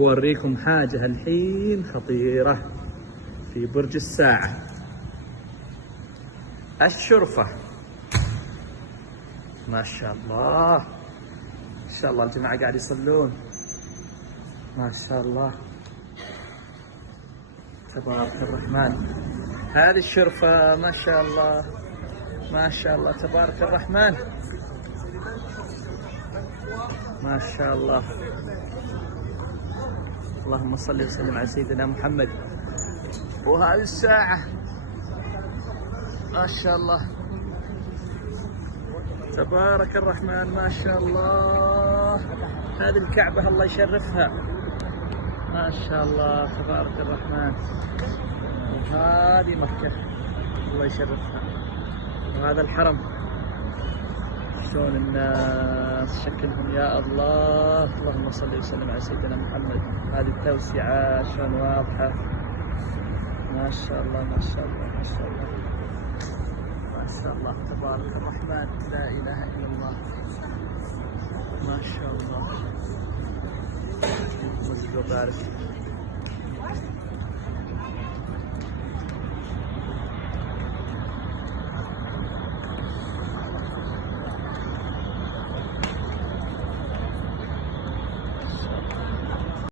أوريكم حاجة الحين خطيرة في برج الساعة، الشرفة. ما شاء الله، ما شاء الله الجماعة قاعد يصلون، ما شاء الله تبارك الرحمن. هذه الشرفة ما شاء الله، ما شاء الله تبارك الرحمن، ما شاء الله. اللهم صل وسلم على سيدنا محمد. وهذه الساعة ما شاء الله تبارك الرحمن، ما شاء الله. هذه الكعبة الله يشرفها، ما شاء الله تبارك الرحمن. وهذه مكة الله يشرفها، وهذا الحرم شلون الناس شكلهم يا الله. اللهم صل وسلم على سيدنا محمد. هذه التوسعة شلون واضحة، ما شاء الله ما شاء الله ما شاء الله ما شاء الله تبارك الرحمن. لا إله إلا الله، ما شاء الله. وبارك.